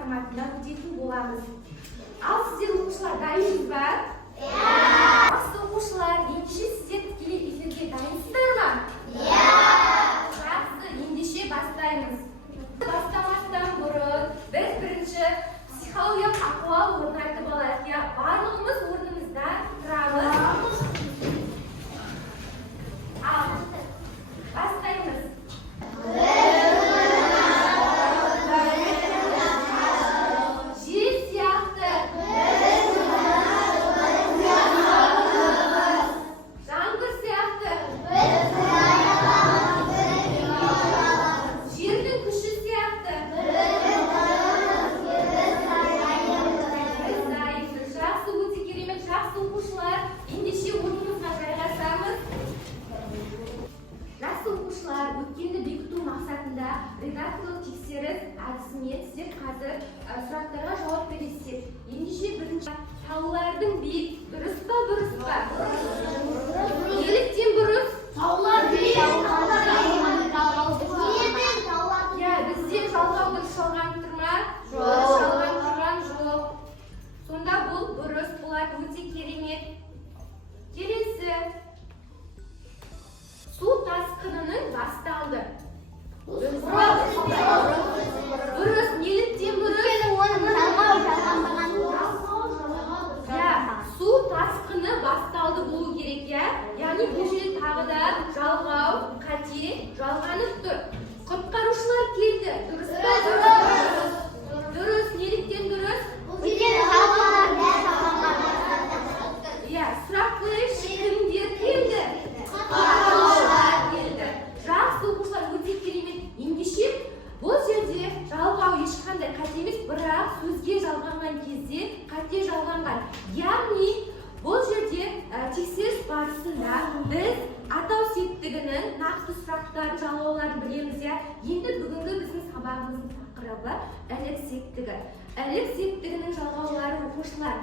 форматында өтетін боламыз. Ал сіздер оқушылар дайынсыз ба? Жақсы оқушылар, ендеше сіздер тікелей эфирге дайынсыздар ма? Жақсы, ендеше бастаймыз. Бастамастан бұрын біз бірінші психологиялық ахуал орнатып алайық. Барлығымыз орнымызда тұрамыз. Ал бастаймыз. Жел сияқты. Жаңбыр сияқты. Жердің күші сияқты. Жақсы, өте керемет, жақсы оқушылар. Ендеше орнымызға жайғасамыз. Жақсы оқушылар, өткенді бекіту мақсатында редакторлық тексеріс әдісімен сіздер қазір сұрақтарға жауап бересіздер. Ендеше бірінші таулардың биік дұрыс па, бұрыс па? Неліктен бұрыс? Таулар биік. Бізде жалғау дұрыс жалған тұр ма? Жоқ. Жалған тұрған жоқ. Сонда бұл бұрыс болады, өте керемет. Келесі. Су тасқынының басталды. Бұрыс, неліктен бұрыс? Су тасқыны басталды болу керек, яғни бұл жерде тағы да жалғау, қате, жалғанып тұр. Құтқарушылар келді. Дұрыс па? Дұрыс, неліктен дұрыс? Сұрақ қойыңызшы, кімдер келді? Құтқарушылар келді. Жақсы оқушылар, өте керемет. Ендеше бұл жерде жалғау ешқандай қате емес, бірақ сөзге жалғанған кезде қате жалғанған. Яғни бұл жерде тексеріс барысында біз атау септігінің нақты сұрақтарын, жалғауларын білеміз. Енді бүгінгі біздің сабағымыздың тақырыбы ілік септігі. Ілік септігінің жалғаулары оқушылар.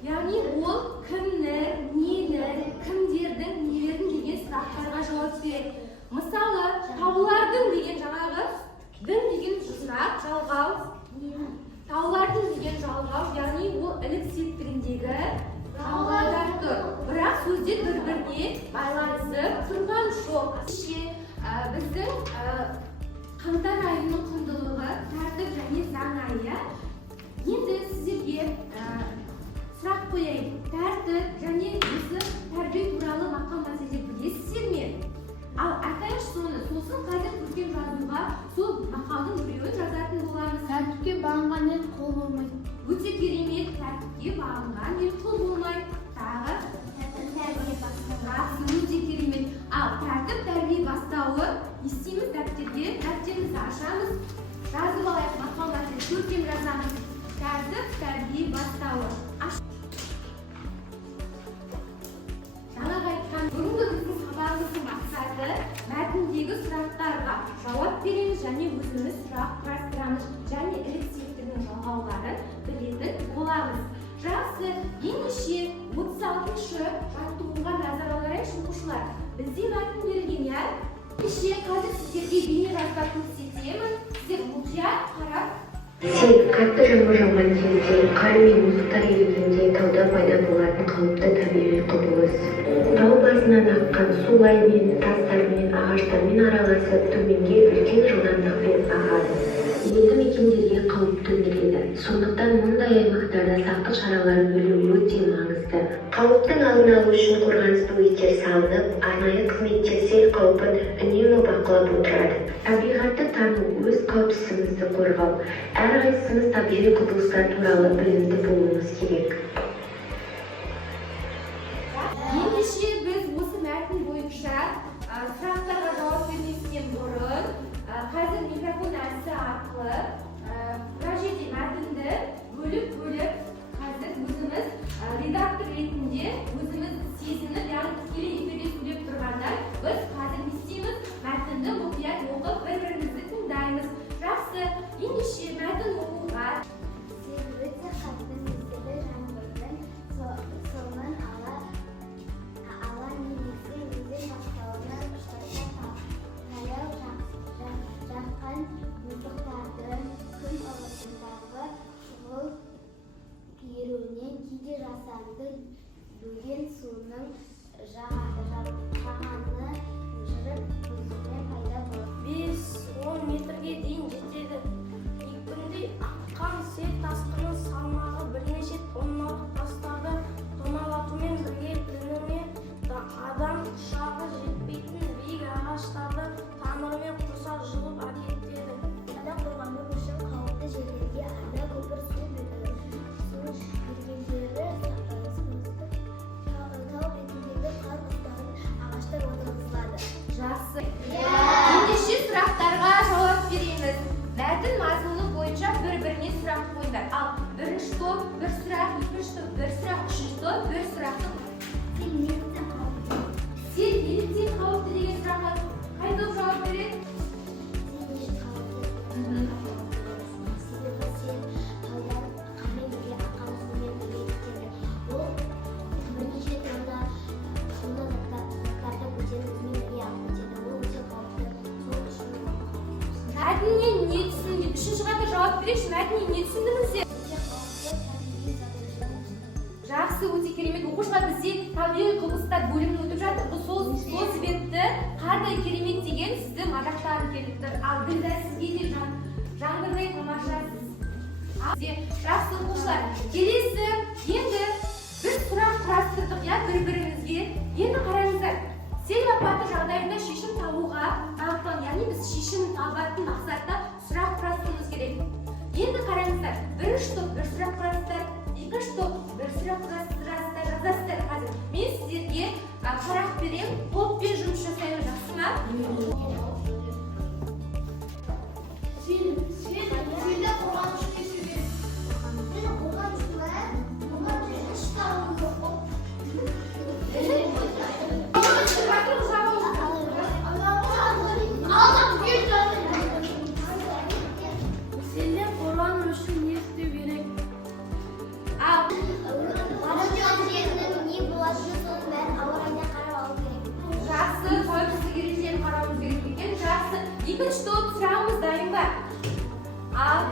Яғни ол кімнің, ненің, кімдердің, нелердің деген сұрақтарға жауап береді. Мысалы, таулардың деген жаңағы дің деген сұрақ, жалғау. Таулардың деген жалғау, яғни ол ілік септігіндегі жалғаудар тұр. Бірақ сөздер бір-біріне байланысып тұрған жоқ. Біздің қаңтар айының құндылығы тәртіп және заң айы. Енді сіздерге сұрақ қояйын. Тәртіп және осы тәрбие туралы мақал мәтелдер білесіздер ме? Ал айтайыншы соны, сосын қазір көркем жазуға сол мақалдың біреуін жазатын боламыз. Тәртіпке бағынған ел қол болмайды. Өте керемет, тәртіпке бағынған ел қол болмайды. Тағы өте керемет. Ал тәртіп тәрбие бастауы не істейміз? Дәптерімізді ашамыз, жазып алайық мақал мәтел, көркем жазамыз. Тәртіп тәрбие бастауы. Бүгінгі біздің сабағымыздың мақсаты мәтіндегі сұрақтарға жауап береміз және өзіміз сұрақ құрастырамыз және ілік септігінің жалғауларын білетін боламыз. Жақсы, ендеше 36-шы жаттығуға назар аударайықшы оқушылар. Бізде мәтін берілген, ендеше қазір сіздерге бейнежазба көрсетемін. Сіздер мұқият қарап. Сен қатты жаңбыр жауған кезде, қар мен мұздықтар ерігенде тауда пайда болатын қалыпты табиғи құбылыс. Тау басынан аққан су лаймен, тастармен, ағаштармен араласып төменге үлкен жылдамдықпен ағады. Елді мекендерге қауіп төндіреді. Сондықтан мұндай аймақтарда сақтық шараларын білу өте маңызды. Қауіптің алдын алу үшін қорғаныс бөгеттер салынып, арнайы қызметтер сел қаупін үнемі бақылап отырады. Табиғатты тану, өз қауіпсіздігімізді қорғау. Әрқайсымыз табиғи құбылыстар туралы білімді болуымыз керек. Ендеше біз осы мәтін бойынша сұрақтарға жауап берместен бұрын қазір микрофон әдісі арқылы мына жерде мәтінді бөліп қазір өзіміз редактор ретінде өзіміз сезініп, яғни тікелей эфирде сөйлеп тұрғанда біз қазір не істейміз? Мәтінді мұқият оқып, бір-бірімізді тыңдаймыз. Жақсы, ендеше мәтін оқуға Өте қатты нөсерлі жаңбырдың соңын ала немесе өзен бастауынан ұштаса таяу жаққан мұздықтардың күн ылғи Жақсы. Ендеше сұрақтарға жауап береміз. Мәтін мазмұны бойынша бір-біріне сұрақ қойыңдар. Ал бірінші топ бір сұрақ, екінші топ бір сұрақ, үшінші топ бір сұрақты. Сен неліктен қауіпті деген сұраққа қай топ жауап береді? Мәтіннен не түсіндіңіз? Үшінші қатар жауап берейікші. Мәтіннен не түсіндіңіздер? Жақсы, өте керемет. Оқушылар бізде табиғи құбылыстар бөлімін өтіп жатыр. Сол себепті қандай керемет деген сізді мадақтағым келіп тұр. Ал Ділдә, сізге де жаңбырдай тамашасыз. Жақсы оқушылар, келесі енді біз сұрақ құрастырдық бір-бірімізге. Енді қараңыздар. Сел апаты жағдайында шешім табуға бағытталған, яғни біз шешім табатын мақсатта сұрақ құрастыруымыз керек. Енді қараңыздар, бірінші топ бір сұрақ құрастырар, екінші топ бір сұрақ құрастырасыздар, жазасыздар. Қазір мен сіздерге қарақ берем, топпен жұмыс жасаймын, жақсы ма? Селде қорғаныш не себеп? Қорғаныш үшін не істеу керек? Жақсы, қауіпсіздік ережелерін қарауымыз керек екен. Жақсы, екінші топ сұрағымыз дайын ба? Ал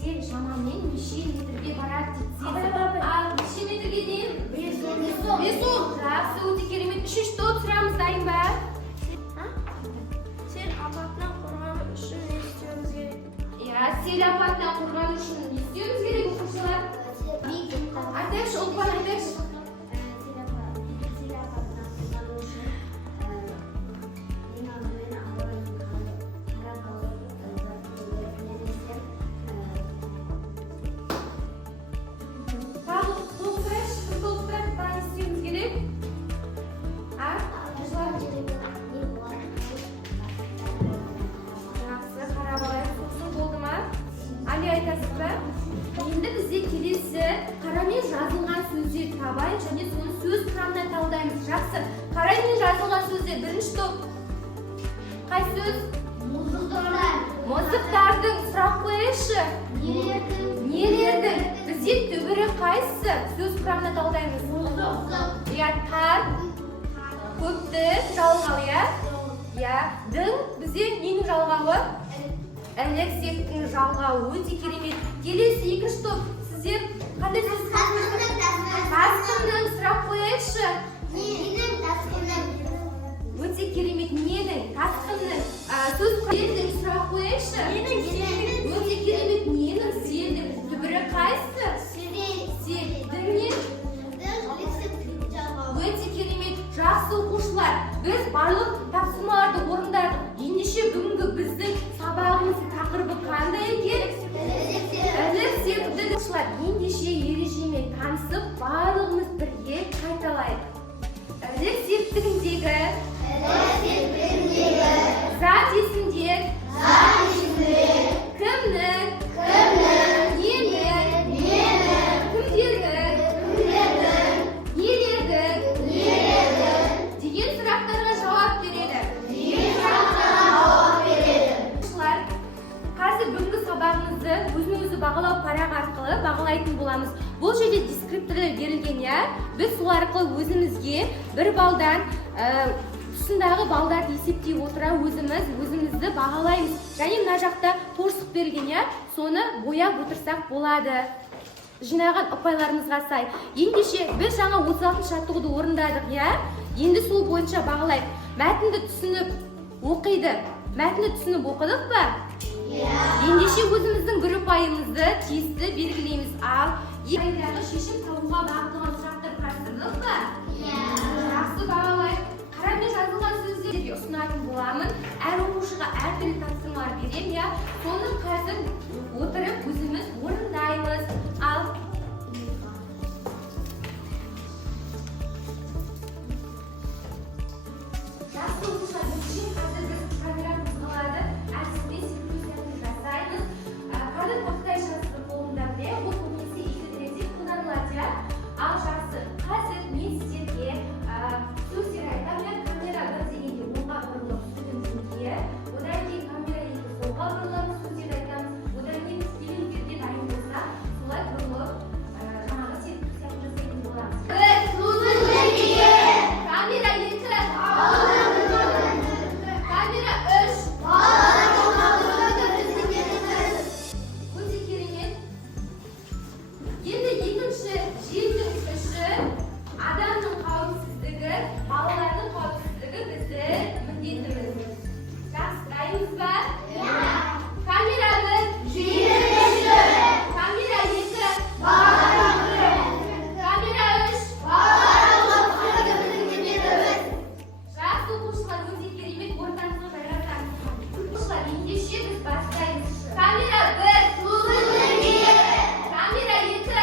сен шамамен неше метрге барады деп ал неше метрге дейін? 5 ол. Жақсы, өте керемет. Үшінші топ сұрағымыз дайын ба? Сел апатынан қорғану үшін не істеуіміз керек? Сел апатынан қорғану үшін не істеуіміз керек оқушылар? Айтайықшы, ұлпан айтайықшы. Енді бізде келесі қарамен жазылған сөздер табайық және соны сөз құрамына талдаймыз. Жақсы, қарамен жазылған сөздер бірінші топ. Қай сөз? Мұздықтардың. Сұрақ қойайықшы. Нелердің? Бізде түбірі қайсы? Сөз құрамына талдаймыз. Тар, көпті жалғау, дің бізде ненің жалғауы? Әлексектің жалғауы. Өте керемет. Келесі екінші топ. Сіздер қандай сөз? Тасқынның. Сұрақ қойайықшы. Өте керемет. Ненің? Тасқынның. Сөз селдің. Сұрақ қойайықшы. Өте керемет. Ненің? Селдің. Түбірі қайсы? Сел. Діңнен? Өте керемет. Жақсы оқушылар, біз барлық тапсырмаларды орындадық. Ендеше бүгінгі біздің сабағымыздың тақырыбы қандай екен? Әлексектің. Оқушылар, ендеше ережемен танысып, барлығымыз бірге қайталайық. Әлексектігіндегі зат есімдер кімнің, ненің, кімдердің, нелердің деген сұрақтарға жауап береді. Қазір бүгінгі сабағымызды өзін-өзі бағалау парағы арқылы бағалайтын боламыз. Бұл жерде дескрипторлар берілген, біз сол арқылы өзімізге бір балдан тұсындағы балдарды есептей отыра өзімізді бағалаймыз. Және мына жақта торсық берілген, соны бояп отырсақ болады. Жинаған ұпайларымызға сай. Ендеше біз жаңа 36 жаттығуды орындадық, енді сол бойынша бағалайық. Мәтінді түсініп оқыдық ба? Ендеше өзіміздің бір ұпайымызды тиісті белгілейміз. Ал шешім табуға бағытталған сұрақтар қарастырдық па? Жақсы бағалайық. Programмен жазылған сөздерге ұсынатын боламын. Әр оқушыға әртүрлі тапсырмалар беремін, я. Соны қазір отырып өзіміз орындаймыз. Ал жақсы оқушылар үшін қазір біз камерамыз қалады. Әдіспен синхронизация жасаймыз. Қазір тақтай жазып қолымда біле, бұл көбінесе эфирлерде қолданылады. Ал жақсы, қазір мен сіздерге сөздер айтамын. Камера бір дегенде оңға бұрылып студенттерге, одан кейін камера екі солға бұрылып сөздер айтамыз. Одан кейін фильмдерге дайын болса, солай бұрылып жаңағы синхронизация жасайтын боламыз. Камера екі, камера үш. Өте керемет. Енді екінші желдің күші адамның қауіпсіздігі, балалардың қауіпсіздігі біздің міндетіміз. Жақсы, дайынсыз ба? Камера бір, камера екі, камера үш. Жақсы оқушылар, өте керемет, ортаңызға жайғасаңыз. Оқушылар, ендеше біз бастаймыз. Камера бір, камера екі,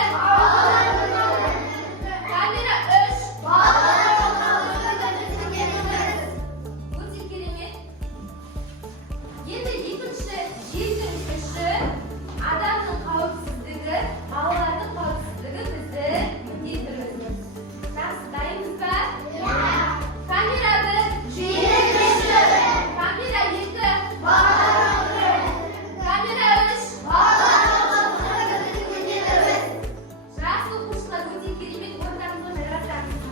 камера үш. Өте керемет. Енді екінші желдің күші адамның қауіпсіздігі, балалардың қауіпсіздігі біздің міндетіміз. Жақсы, дайынсыз ба? Камера бір, камера екі, камера үш. Жақсы оқушылар, өте керемет, ортаңызға жайғасаңыз.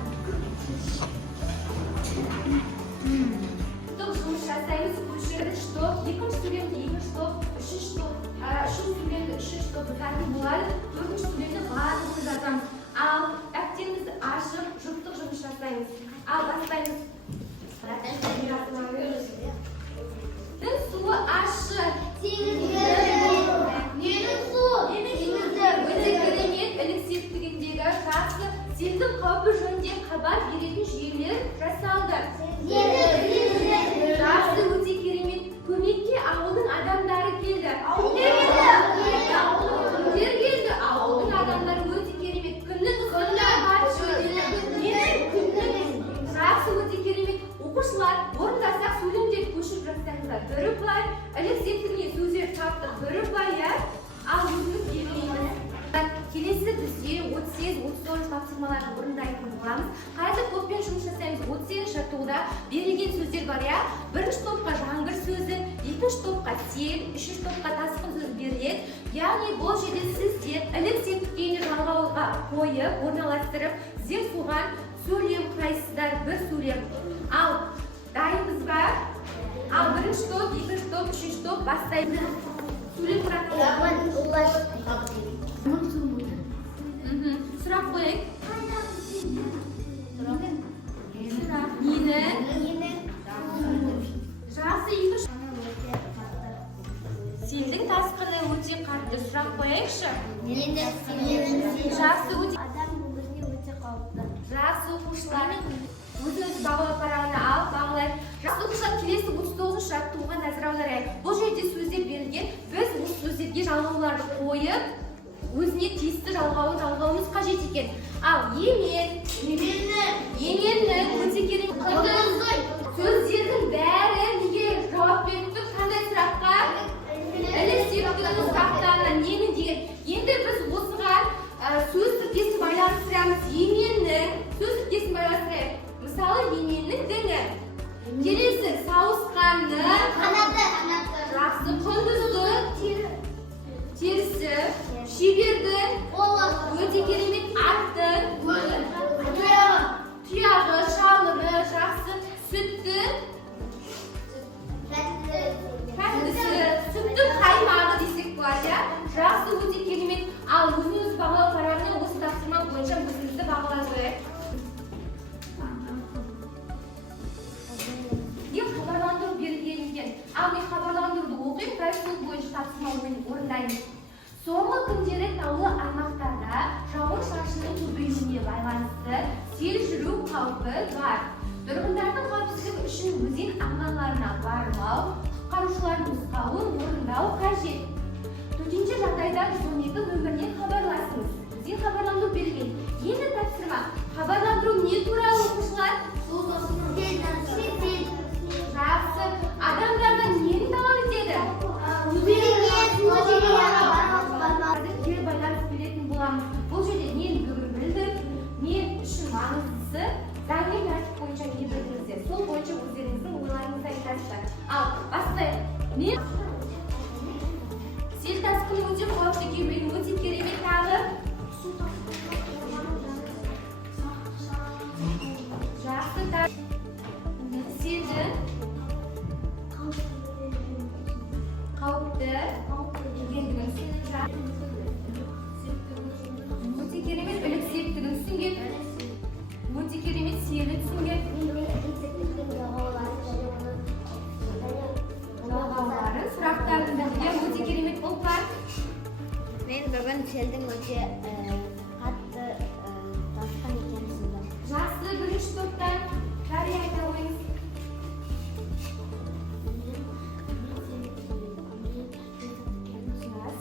Топ жұмыс жасаймыз. Үшінші топ, екінші студентті екінші топ, үшінші топ, үшінші студентті үшінші топ жазатын болады. Төртінші студентті барлығын жазамыз. Ал дәптеріңізді ашып, жұптық жұмыс жасаймыз. Ал бастаймыз. Дің суы ащы. Өте керемет, ілік септігіндегі жақсы селдің қаупі жөнінде хабар беретін жүйелер жасалды. Жақсы, өте керемет. Көмекке ауылдың адамдары келді. Кімдер келді? Ауылдың адамдары өте керемет. Кімнің ысында бар жөнінде? Жақсы, өте керемет. Оқушылар, орындасақ сөйлемдер көшіп жатсаңыздар. Бірі былай, ілік септігіне сөздер таптық. Бірі былай, ал өзіміз белгілейміз. Келесі бізде 38-39 тапсырмаларын орындайтын боламыз. Қазір топпен жұмыс жасаймыз. 38 жаттығуда берілген сөздер бар, я. Бірінші топқа жаңбыр сөзі, екінші топқа сел, үшінші топқа тасқын сөз беріледі. Яғни бұл жерде сіздер ілік септігіне жалғауға қойып, орналастырып, сіздер соған сөйлем құрайсыздар, бір сөйлем. Ал дайынбыз ба? Ал бірінші топ, екінші топ, үшінші топ бастаймыз. Сөйлем құрайсыздар. Сұрақ қойайық. Нені? Жақсы, екінші. Селдің тасқыны өте қатты. Сұрақ қойайықшы. Жақсы, өте. Адам өміріне өте қауіпті. Жақсы оқушылар. Өзіңіз бағалау парағына алып бағалайық. Жақсы оқушылар, келесі 39 жаттығуға назар аударайық. Бұл жерде сөздер берілген. Біз осы сөздерге жалғауларды қойып, өзіне тиісті жалғауымыз қажет екен. Ал емен, өте керемет. Сөздердің бәрі неге жауап беріп тұр? Қандай сұраққа? Ілік септігінің сұрақтарына нені деген. Енді біз осыған сөз тіркесін байланыстырамыз. Еменнің сөз тіркесін байланыстырайық. Мысалы, еменнің діңі. Келесі, сауысқанның Қанаты. жақсы, құндызды терісі, шебердің өте керемет, аттың тұяғы, шалығы, жақсы, сүттің кәдісі, сүттің қаймағы десек болады, я? Жақсы, өте керемет. Ал өзіңіз бағалау парағына осы тапсырма бойынша өзіңізді бағалайық. Хабарландыру берілген екен. Ал мен хабарландыруды оқиын, дәл сол бойынша тапсырмамен орындаймыз. Соңғы күндері таулы аймақтарда жауын-шашынның көбеюіне байланысты сел жүру қаупі бар. Тұрғындардың қауіпсіздігі үшін өзен арналарына бармау, құтқарушылардың нұсқауын орындау қажет. Төтенше жағдайда 112 нөміріне хабарласыңыз. Өзен хабарландыру берілген. Енді тапсырма. Хабарландыру не туралы оқушылар? Жақсы. Адамдардан нені талап етеді? Кері байланыс беретін боламыз. Бұл жерде мен бүгін білдім. Мен үшін маңыздысы заңмен тәртіп бойынша не білдіңіздер? Сол бойынша өздеріңіздің ойларыңызды айтасыздар. Ал бастайық. Мен сел тасқыны өте қауіпті екенін өте керемет тағы. Жақсы селдің қауіпті екендігін өте керемет білік септігін түсінген. Өте керемет селі түсінген. Жалғауларын, сұрақтарын білген өте керемет ұлттар. Мен бүгін селдің өте қатты тасқын екенін түсіндім. Жақсы, бірінші топтан жария айта ойыңыз.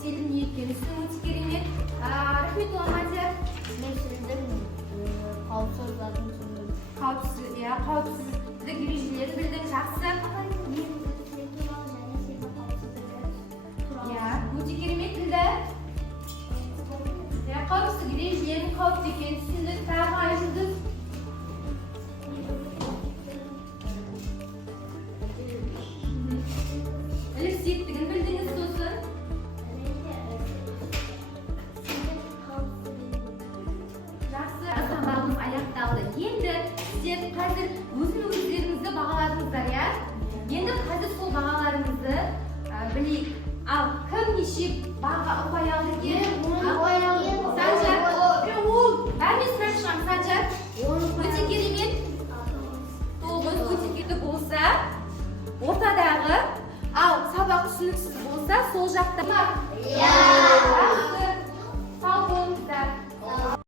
Селдің не екенін түсінген өте керемет. Рахмет Мадияр. Мен селдің қауіпсіз затын түсіндім. Қауіпсіздік ережелерін білдің. Жақсы. Өте керемет білді. Қауіпсіздік ережелерін қауіпті екенін түсіндік. Тағы айжұлдыз. Білік септігін білдіңіз сосын. Жақсы, сабағымыз аяқталды. Енді сіздер қазір өздеріңізді бағаладыңыздар, иә? Енді қазір сол бағаларыңызды білейік. Ал кім неше баға ұпай алды екен? Санжар. Бәріне сұрақ шығам, Санжар. Өте керемет. 9 өте керемет болса, ортадағы, ал сабақ түсініксіз болса, сол жақта.